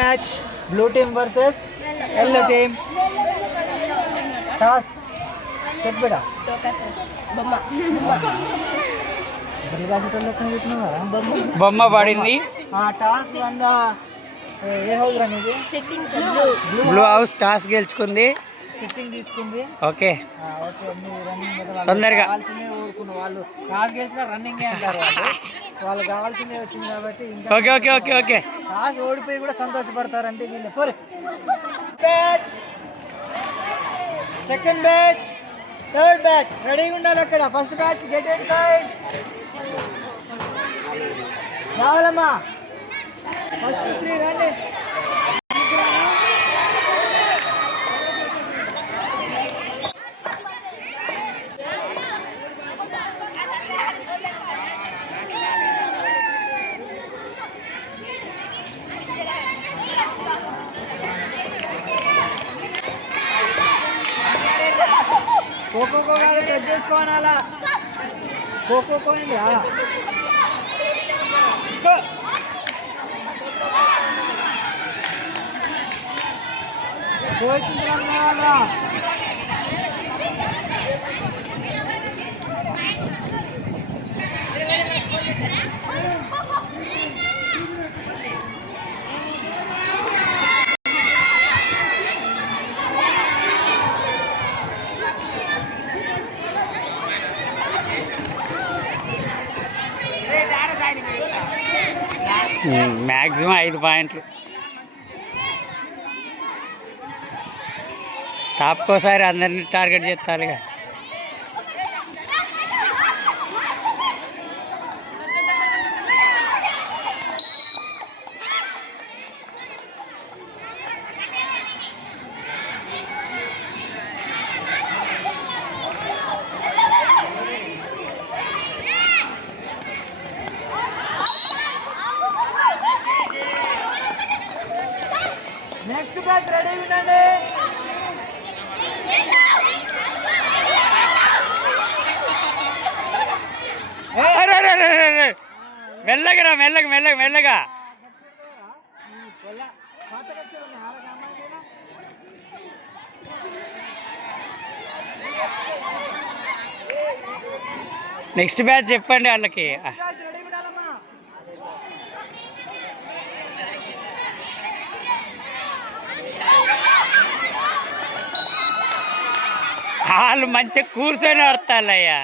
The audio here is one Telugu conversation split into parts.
Match blue team versus yellow team. Toss చెప్పడా బొమ్మ పడింది. టాస్ వల్ల ఏ హౌస్ అనేది బ్లూ హౌస్ టాస్ గెలుచుకుంది. సెట్టింగ్ తీసుకుంది. ఓకే ఓకే మీరు రన్నింగ్ తొందరగా కావాల్సిందే ఊరుకున్న వాళ్ళు టాస్ గెలిచినా రన్నింగే అంటారు. వాళ్ళు కావాల్సిందే వచ్చింది కాబట్టి okay okay okay okay toss ఓడిపోయి కూడా సంతోషపడతారంటే వీళ్ళు. Four batch, second batch, third batch రెడీగా ఉండాలి అక్కడ. First batch get inside రావాలమ్మా. ఫస్ట్ 3 రండి. ఖోఖో కాదు టచ్ చేసుకోవాలి. అలా ఖోఖో పోయింది. పోయిందా మ్యాక్సిమం 5 పాయింట్లు. తాపుకోసారి అందరినీ టార్గెట్ చేస్తారుగా. నెక్స్ట్ బ్యాచ్ రెడీ ఉండండి. మెల్లగా మెల్లగా మెల్లగా మెల్లగా. నెక్స్ట్ బ్యాచ్ చెప్పండి వాళ్ళకి. వాళ్ళు మంచిగా కూర్చొని ఆడతారయ్యా.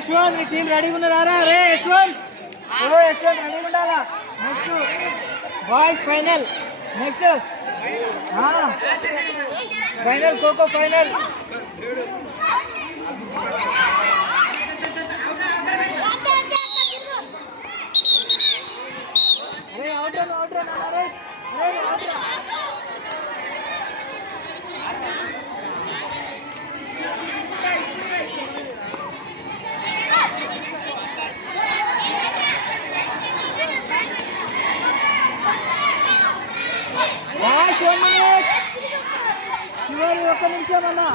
యశ్వంత్ నీ టీం రెడీగా ఉన్నదారా? రే యశ్వంత్, యశ్వంత్ రెడీగా ఉండాలా. Next boys final. Next final kho kho final. అరే అవుట్ రన్ అవుట్ రన్ అరే అవుట్ రన్. చివరి 1 నిమిషం అన్నా.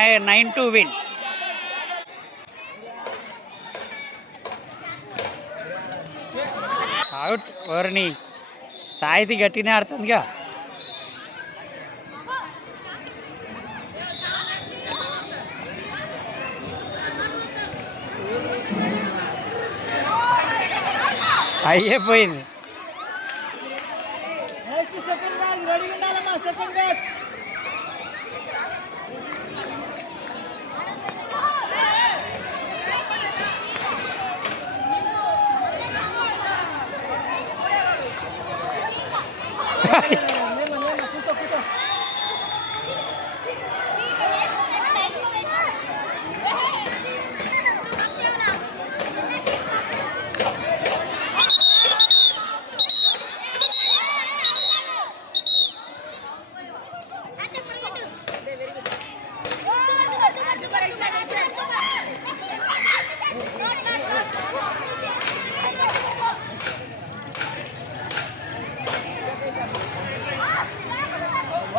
అరే 9 to win. అవుట్ ఓర్ని సాయితి గట్టినే ఆడుతుందిగా. అయిపోయింది. నెక్స్ట్ సెకండ్ మ్యాచ్ రెడీ ఉండాలమ్మా. సెకండ్ మ్యాచ్ కూర్చో కూర్చో.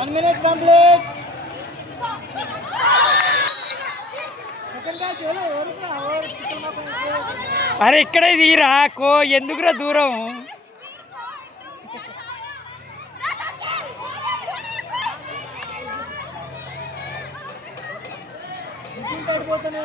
One minute complete. Second match అరే ఇక్కడే తీరా కో ఎందుకురా దూరం. పడిపోతానే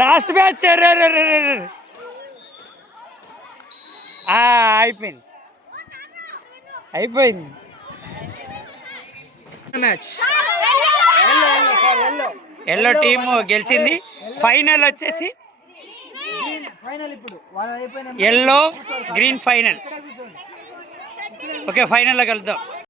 లాస్ట్ బ్యాచ్ అయిపోయింది అయిపోయింది. మ్యాచ్ ఎల్లో టీము గెలిచింది. ఫైనల్ వచ్చేసి ఫైనల్ ఇప్పుడు వాళ్ళు అయిపోయిన ఎల్లో గ్రీన్ ఫైనల్. ఓకే ఫైనల్లో కలుద్దాం.